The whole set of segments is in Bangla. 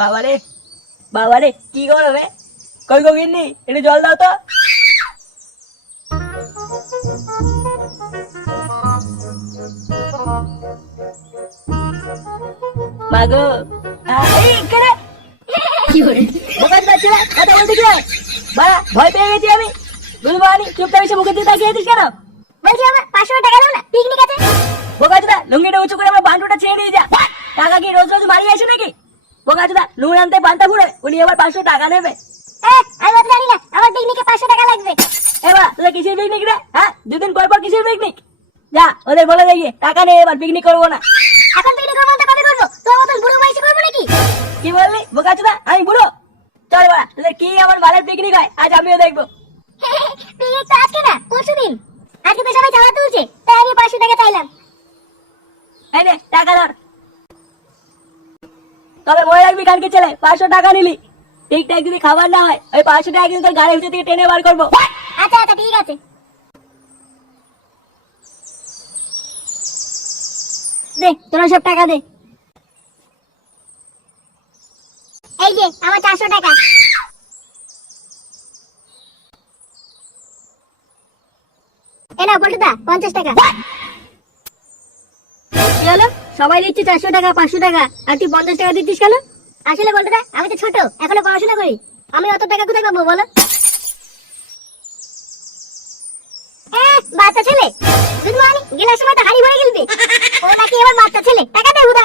বাবারে বাবারে কি করবে কই গো গিন্নি একটু জল দাও তো। মাগো কথা বলতে কি ভয় পেয়ে গেছি আমি। গুলবানি চুপটা এসে মুখে দিয়ে তাকিয়ে আছিস কেন? বলছি আমার পাঁচশো টাকা দাও না পিকনিক আছে। বোকাচুদা লুঙ্গিটা উঁচু করে আমার ছেড়ে দিয়ে যা। টাকা কি রোজ রোজ মারিয়ে আসে নাকি? বোকাচুদা নুন আনতে পান্তা ফুড়ে উনি আবার পাঁচশো টাকা নেবে। আমি অত জানি না আমার পিকনিকে পাঁচশো টাকা লাগবে। এবার তোদের কিসের পিকনিক রে হ্যাঁ? দুদিন পর পর কিসের পিকনিক যা ওদের বলে দেখি টাকা নেই এবার পিকনিক করব না। এখন পিকনিক করব তো কবে করব? তোর মতন বুড়ো বয়সে করব নাকি? কি বললি বোকাচুদা আমি বুড়ো? চল বাড়া তোদের কি আমার বালের পিকনিক হয়? আজ আমিও দেখব। পিকনিক তো আজকে না পরশু দিন আজকে তো সবাই চাঁদা তুলছে তাই আমি পাঁচশো টাকা চাইলাম। এই নে টাকা ধর। তবে মনে রাখবি কালকে ছেলে পাঁচশো টাকা নিলি। ঠিকঠাক যদি খাবার না হয় ওই পাঁচশো টাকা কিন্তু তোর গাড়ির ভিতর থেকে টেনে বার করব। আচ্ছা আচ্ছা ঠিক আছে। দে তোরা সব টাকা দে। এই যে আমার চারশো টাকা। এ নাও পল্টুদা পঞ্চাশ টাকা। কি হলো? সবাই দিচ্ছে চারশো টাকা পাঁচশো টাকা। আর তুই পঞ্চাশ টাকা দিচ্ছিস কেন? আসলে পল্টুদা আমি তো ছোট এখনও পড়াশোনা করি। আমি অত টাকা কোথায় পাবো বলো? বাচ্চা ছেলে। গুড মর্নিং গেলার সময় তো হাড়ি ভরে গেলবি। ও নাকি এবার বাচ্চা ছেলে। টাকা দে হুদা।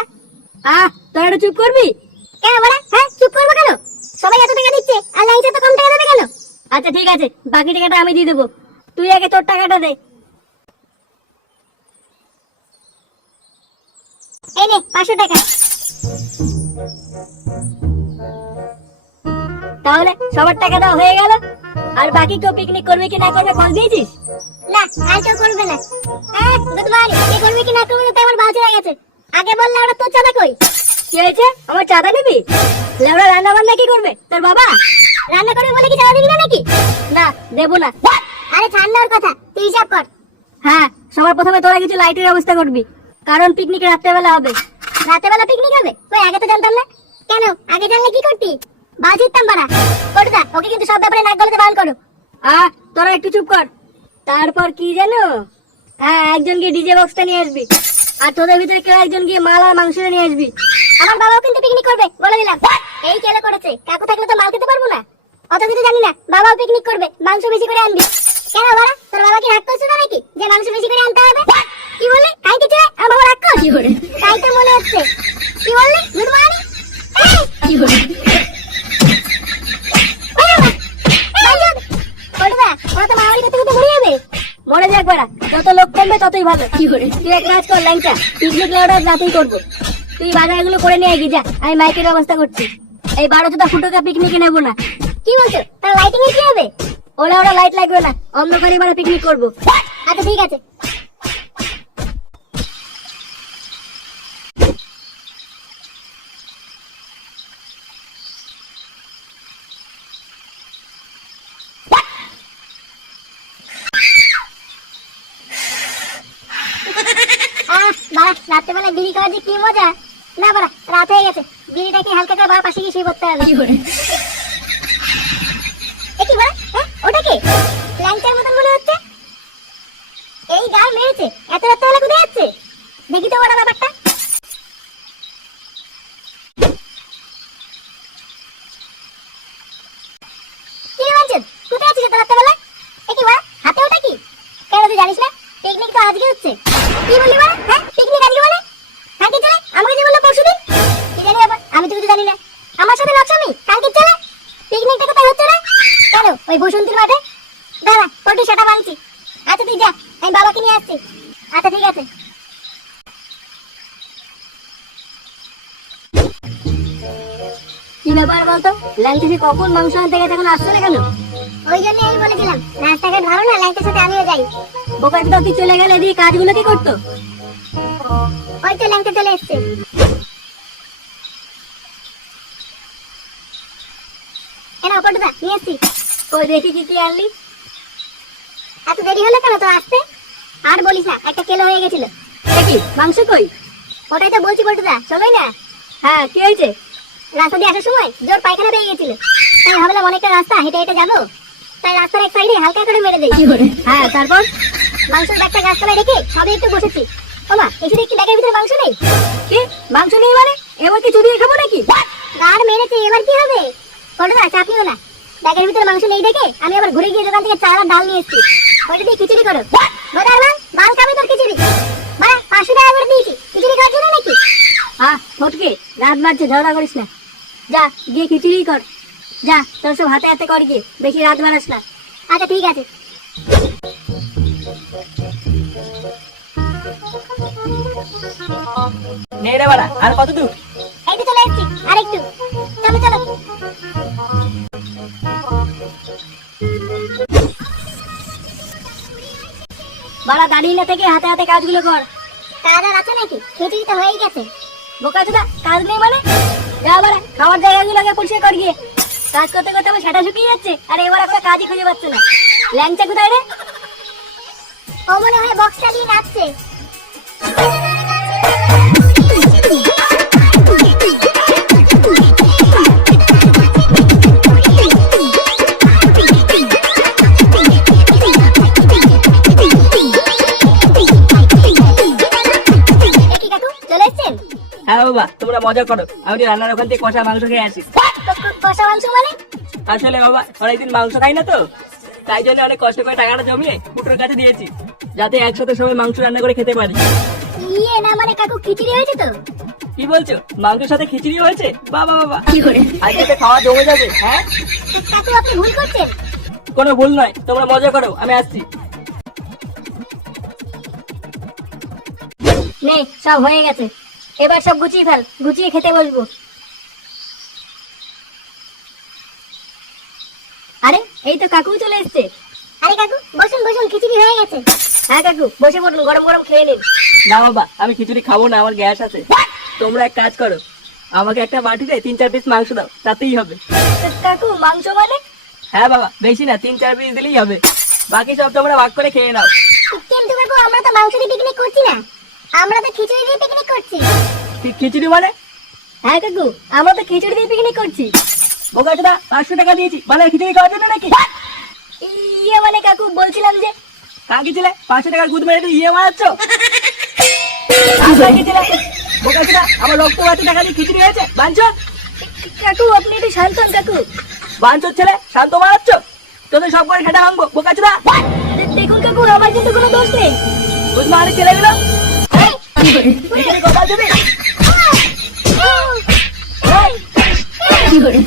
আহ তোরা একটু চুপ করবি? কেন বলা? হ্যাঁ চুপ করব কেন? সবাই এত টাকা দিচ্ছে আর লাইনটা তো কম টাকা দেবে কেন? আচ্ছা ঠিক আছে। বাকি টাকাটা আমি দিয়ে দেবো তুই আগে তোর টাকাটা দে এই নে পাঁচশো টাকা। তাহলে সবার টাকা দেওয়া হয়ে গেল। আর বাকি কেউ পিকনিক করবে কি না করবে খোঁজ দিয়েছিস? না আর কেউ করবে না। হ্যাঁ কে করবে কি না করবে তো আমার বাজ হয়ে গেছে। আগে বললে ওরা তোর চাঁদা কই? কি হয়েছে? আমার চাঁদা নিবি? লেবড়া রান্না বান্না কি করবে? তোর বাবা? রান্না করবে বলে কি চাঁদা দিবি না নাকি? না দেবো না। আরে ছাড় কথা তুই হিসাব কর। হ্যাঁ সবার প্রথমে তোরা কিছু লাইটের ব্যবস্থা করবি। কারণ পিকনিক রাত্রেবেলা হবে। রাতেবেলা পিকনিক হবে? কই আগে তো জানতাম না। কেন? আগে জানলে কি করতি? বাজ দিতাম বাড়া করদা ওকে কিন্তু সব ব্যাপারে নাক গলাতে বারণ করো। আহ তোরা একটু চুপ কর। তারপর কি জানো? হ্যাঁ একজন গিয়ে ডিজে বক্সটা নিয়ে আসবি। আর তোদের ভিতরে কেউ একজন গিয়ে মাল আর মাংসটা নিয়ে আসবি। আমার বাবাও কিন্তু পিকনিক করবে বলে দিলাম। এই কেলে করেছে। কাকু থাকলে তো মাল খেতে পারব না। অত কিছু জানি না বাবাও পিকনিক করবে মাংস বেশি করে আনবি। কেন বাড়া? তোর বাবা কি রাগ করছে না নাকি? যে মাংস বেশি করে আনতে হবে? কি বললি? তাই কিছু না? আমার বাবা রাগ কর। কি করে? তাই তো মনে হচ্ছে। কি বললি? গুড মর্নিং কি করে মরে যাক বেড়া যত লোক কমবে ততই ভালো। কি করে তুই এক কাজ কর ল্যাংচা। পিকনিক লেওটা রাতেই করব। তুই বাজার এগুলো করে নিয়ে গিয়ে যা। আমি মাইকের ব্যবস্থা করছি। এই বারো চোদ্দ ফুটোকে পিকনিকে নেব না। কি বলছো? তার লাইটিং এর কি হবে? ওরা ওরা লাইট লাগবে না। অন্ধকারে বারে পিকনিক করব। আচ্ছা ঠিক আছে আহ, বাড়া, রাত্রেবেলা বিড়ি খাওয়া যে কি মজা? না বাড়া রাত হয়ে গেছে। বিড়িটা কি হালকা করে পাশে গিয়ে শুয়ে পড়তে হবে? এ কি বাড়া? ওটা কি? ল্যাংচার মতন মনে হচ্ছে। এই গাল মেরেছে। এত রাত বেলা কোথায় যাচ্ছে? দেখি তো ওটা ব্যাপারটা। কি বেলা বাড়া? জানিস না? পিকনিক তো আজকে হচ্ছে। কি বললি বসন্তীর মাঠে দাঁড়া, পটু সেটা ভাঙছি। আচ্ছা তুই যা, আমি বাবাকে নিয়ে আসছি। আচ্ছা ঠিক আছে। ব্যাপার বলতো? কখন মাংস আনতে গেছে এখন আসছে না কেন? ওই জন্য আমি রাস্তাঘাট ভালো না সাথে আমিও যাই। তো তুই চলে গেলে দিয়ে কাজগুলো কি করতো? ওই তো ল্যাংটা চলে এসছে। পটুদা নিয়ে এসছি ওই দেখি কি কি আনলি? এত দেরি হলো কেন তো আসতে? আর বলিস না একটা কেলো হয়ে গেছিল। দেখি মাংস কই? ওটাই তো বলছি পটুদা চলোই না? হ্যাঁ কি হয়েছে? রাস্তা দিয়ে আসার সময় জোর পায়খানা পেয়ে গেছিল। তাই ভাবলাম অনেকটা রাস্তা হেঁটে হেঁটে যাব। তাই রাস্তার এক সাইডে হালকা করে মেরে দেই। হ্যাঁ তারপর? মাংসের ব্যাগটা গাছতলায় রেখে সবে একটু বসেছি। ওমা এসে দেখি ব্যাগের ভিতরে মাংস নেই। কি? মাংস নেই মানে? এবার কি চুরিয়ে খাব নাকি? গাড় মেরেছে এবার কি হবে? পটুদা চাপ নিও না। ব্যাগের ভিতরে মাংস নেই দেখে আমি আবার ঘুরে গিয়ে দোকান থেকে চাল আর ডাল নিয়ে এসেছি। ওইটা দিয়ে খিচুড়ি করো। বোধার বাল বাল খাবে তোর খিচুড়ি। মানে পাঁচশো টাকা করে দিয়েছি। খিচুড়ি খাওয়ার জন্য নাকি? আহ ফটকে রাত বাড়ছে ঝগড়া করিস না। যা গিয়ে খিচুড়ি কর। যা তোর সব হাতে হাতে কর গিয়ে বেশি রাত বাড়াস না। আচ্ছা ঠিক আছে। নে রে বাড়া আর কত দূর? এই তো চলে এসেছি আর একটু চলো চলো। বাড়া দাঁড়িয়ে না থেকে হাতে হাতে কাজগুলো কর। কাজ আর আছে নাকি? খিচুড়ি তো হয়ে গেছে। বোকা চোদা কাজ নেই মানে? যা বাড়া খাওয়ার আগে পরিষ্কার কর গিয়ে। কাজ করতে করতে আমার সেটা শুকিয়ে যাচ্ছে আর এবার একটা কাজই খুঁজে পাচ্ছে না। ল্যাংচা কোথায় রে? ও মনে হয় বক্সটা নিয়ে নাচছে। হ্যাঁ বাবা তোমরা মজা করো। আমি একটু রান্নার ওখান থেকে কষা মাংস খেয়ে আসি। ক- ক- কষা মাংস মানে? আসলে বাবা অনেকদিন মাংস খাই না তো। তাই জন্য অনেক কষ্ট করে টাকাটা জমিয়ে ফুটোর কাছে দিয়েছি যাতে একসাথে সবাই মাংস রান্না করে খেতে পারি। ইয়ে না মানে কাকু খিচুড়ি হয়েছে তো? কি বলছো? মাংসের সাথে খিচুড়ি হয়েছে? বাবা বাবা। আজকে তো খাওয়া জমে যাবে হ্যাঁ? কাকু আপনি ভুল করছেন। কোনো ভুল নয় তোমরা মজা করো আমি আসছি। নে সব হয়ে গেছে। এবার সব গুছিয়ে ফেল গুছিয়ে খেতে বসবো। আরে এই তো কাকু চলে এসছে। আরে কাকু বসুন বসুন খিচুড়ি হয়ে গেছে। হ্যাঁ কাকু বসে পড়ুন গরম গরম খেয়ে নিন। না বাবা আমি খিচুড়ি খাব না আমার গ্যাস আছে। তোমরা এক কাজ করো আমাকে একটা বাটিতে তিন চার পিস মাংস দাও তাতেই হবে। কাকু মাংস মানে? হ্যাঁ বাবা বেশি না তিন চার পিস দিলেই হবে। বাকি সব তোমরা ভাগ করে খেয়ে নাও। কিন্তু কাকু আমরা তো মাংস দিয়ে পিকনিক করছি না। আমরা তো খিচুড়ি দিয়ে পিকনিক করছি। খিচুড়ি মানে? হ্যাঁ কাকু আমরা তো খিচুড়ি দিয়ে পিকনিক করছি। বোকাচোদা পাঁচশো টাকা দিয়েছি। মানে খিচুড়ি খাওয়ার জন্য নাকি? ইয়ে মানে কাকু বলছিলাম যে কাকি ছিলে? পাঁচশো টাকার গুদ মেরে ইয়ে মারাচ্ছ? বোকাচোদা আমার রক্ত বাড়তে টাকা দিয়ে খিচুড়ি হয়েছে। বাঞ্চ কাকু আপনি একটু শান্ত কাকু। বাঞ্চর ছেলে শান্ত মারাচ্ছ? তোদের সব করে খেটা ভাঙবো বোকাচোদা দেখুন কাকু আমার কিন্তু কোনো দোষ নেই। বুঝ মারি ছেলেগুলো। কি করে